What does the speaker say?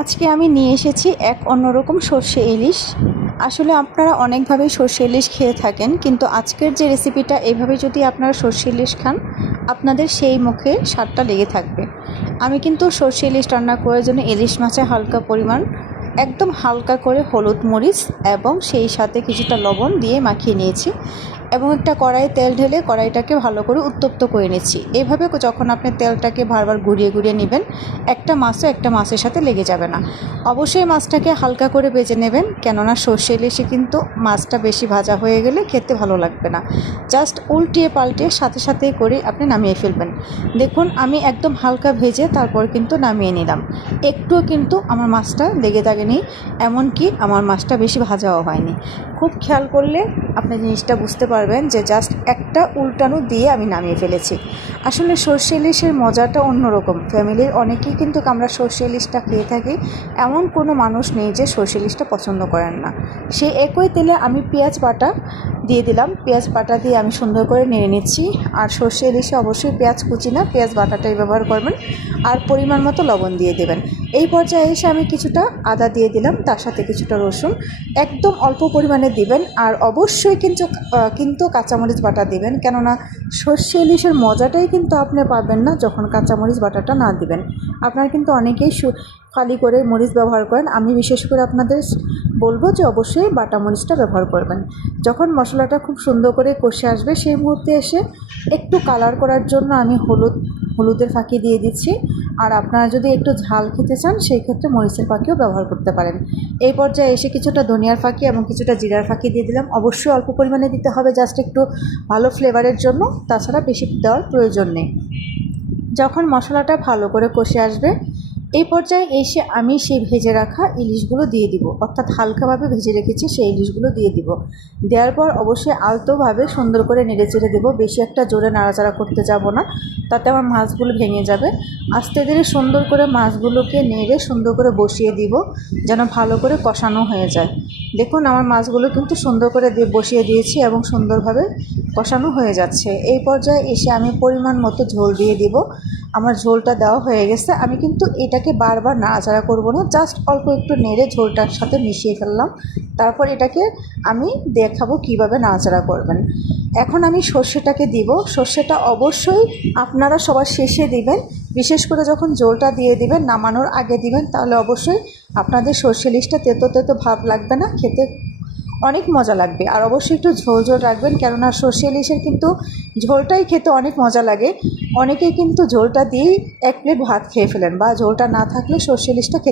আজকে আমি নিয়ে এসেছি এক অন্যরকম সর্ষে ইলিশ। আসলে আপনারা অনেকভাবেই সর্ষে ইলিশ খেয়ে থাকেন, কিন্তু আজকের যে রেসিপিটা এভাবে যদি আপনারা সর্ষে ইলিশ খান, আপনাদের সেই মুখে স্বাদটা লেগে থাকবে। আমি কিন্তু সর্ষে ইলিশ রান্না করার জন্য ইলিশ মাছে হালকা পরিমাণ একদম হালকা করে হলুদ মরিচ এবং সেই সাথে কিছুটা লবণ দিয়ে মাখিয়ে নিয়েছি এবং একটা কড়াইয়ে তেল ঢেলে কড়াইটাকে ভালো করে উত্তপ্ত করে নিচ্ছি। এইভাবে যখন আপনি তেলটাকে বারবার ঘুরিয়ে ঘুরিয়ে নেবেন, একটা মাছের সাথে লেগে যাবে না। অবশ্যই মাছটাকে হালকা করে ভেজে নেবেন, কেননা সর্ষে ইলিশে কিন্তু মাছটা বেশি ভাজা হয়ে গেলে খেতে ভালো লাগবে না। জাস্ট উল্টিয়ে পাল্টিয়ে সাথে সাথে করে আপনি নামিয়ে ফেলবেন। দেখুন আমি একদম হালকা ভেজে তারপর কিন্তু নামিয়ে নিলাম। একটুও কিন্তু আমার মাছটা লেগে থাকেনি, এমনকি আমার মাছটা বেশি ভাজাও হয়নি। খুব খেয়াল করলে আপনি জিনিসটা বুঝতে পারবেন যে জাস্ট একটা উল্টানো দিয়ে আমি নামিয়ে ফেলেছি। আসলে সর্ষে ইলিশের মজাটা অন্যরকম। ফ্যামিলির অনেকেই কিন্তু আমরা সর্ষে ইলিশটা খেয়ে থাকি, এমন কোনো মানুষ নেই যে সর্ষে ইলিশটা পছন্দ করেন না। সেই একই তেলে আমি পেঁয়াজ বাটা দিয়ে দিলাম। পেঁয়াজ বাটা দিয়ে আমি সুন্দর করে নেড়ে নিচ্ছি। আর সর্ষে ইলিশে অবশ্যই পেঁয়াজ কুচি না, পেঁয়াজ বাটাটাই ব্যবহার করবেন। আর পরিমাণ মতো লবণ দিয়ে দেবেন। এই পর্যায়ে এসে আমি কিছুটা আদা দিয়ে দিলাম, তার সাথে কিছুটা রসুন একদম অল্প পরিমাণে দিবেন। আর অবশ্যই কিন্তু কাঁচামরিচ বাটা দিবেন, কেননা সর্ষে ইলিশের মজাটাই কিন্তু আপনি পাবেন না যখন কাঁচামরিচ বাটাটা না দিবেন। আপনারা কিন্তু অনেকেই ফালি করে মরিচ ব্যবহার করেন, আমি বিশেষ করে আপনাদের বলবো যে অবশ্যই বাটা মরিচটা ব্যবহার করবেন। যখন মশলাটা খুব সুন্দর করে কষে আসবে, সেই মুহূর্তে এসে একটু কালার করার জন্য আমি হলুদের ফাঁকি দিয়ে দিচ্ছি। আর আপনারা যদি একটু ঝাল খেতে চান, সেই ক্ষেত্রে মরিচের ফাঁকিও ব্যবহার করতে পারেন। এই পর্যায়ে এসে কিছুটা ধনিয়ার ফাঁকি এবং কিছুটা জিরার ফাঁকি দিয়ে দিলাম। অবশ্যই অল্প পরিমাণে দিতে হবে, জাস্ট একটু ভালো ফ্লেভারের জন্য, তাছাড়া বেশি দেওয়ার প্রয়োজন নেই। যখন মশলাটা ভালো করে কষে আসবে, এই পর্যায়ে এসে আমি সেই ভেজে রাখা ইলিশগুলো দিয়ে দিব, অর্থাৎ হালকাভাবে ভেজে রেখেছি সেই ইলিশগুলো দিয়ে দিব। দেওয়ার পর অবশ্যই আলতোভাবে সুন্দর করে নেড়ে চেড়ে দেবো, বেশি একটা জোরে নাড়াচাড়া করতে যাব না, তাতে আমার মাছগুলো ভেঙে যাবে। আস্তে ধীরে সুন্দর করে মাছগুলোকে নেড়ে সুন্দর করে বসিয়ে দিব, যেন ভালো করে কষানো হয়ে যায়। দেখুন আমার মাছগুলো কিন্তু সুন্দর করে বসিয়ে দিয়েছি এবং সুন্দরভাবে কষানো হয়ে যাচ্ছে। এই পর্যায়ে এসে আমি পরিমাণ মতো ঝোল দিয়ে দিব। আমার ঝোলটা দেওয়া হয়ে গেছে। আমি কিন্তু এটাকে বারবার নাড়াচাড়া করব না, জাস্ট অল্প একটু নেড়ে ঝোলটার সাথে মিশিয়ে ফেললাম। তারপর এটাকে আমি দেখাবো কিভাবে নাড়াচাড়া করবেন। এখন আমি সর্ষেটাকে দিব। সর্ষেটা অবশ্যই আপনারা সবার শেষে দিবেন, বিশেষ করে যখন ঝোলটা দিয়ে দিবেন, নামানোর আগে দিবেন, তাহলে অবশ্যই আপনাদের সর্ষে ইলিশটা তেতো তেতো ভাব লাগবে না, খেতে অনেক মজা লাগবে। আর অবশ্যই একটু ঝোল ঝোল রাখবেন, কেননা সর্ষে ইলিশের কিন্তু ঝোলটাই খেতে অনেক মজা লাগে। অনেকেই কিন্তু ঝোলটা দিয়েই এক প্লেট ভাত খেয়ে ফেলেন, বা ঝোলটা না থাকলে সর্ষে ইলিশটা খেতে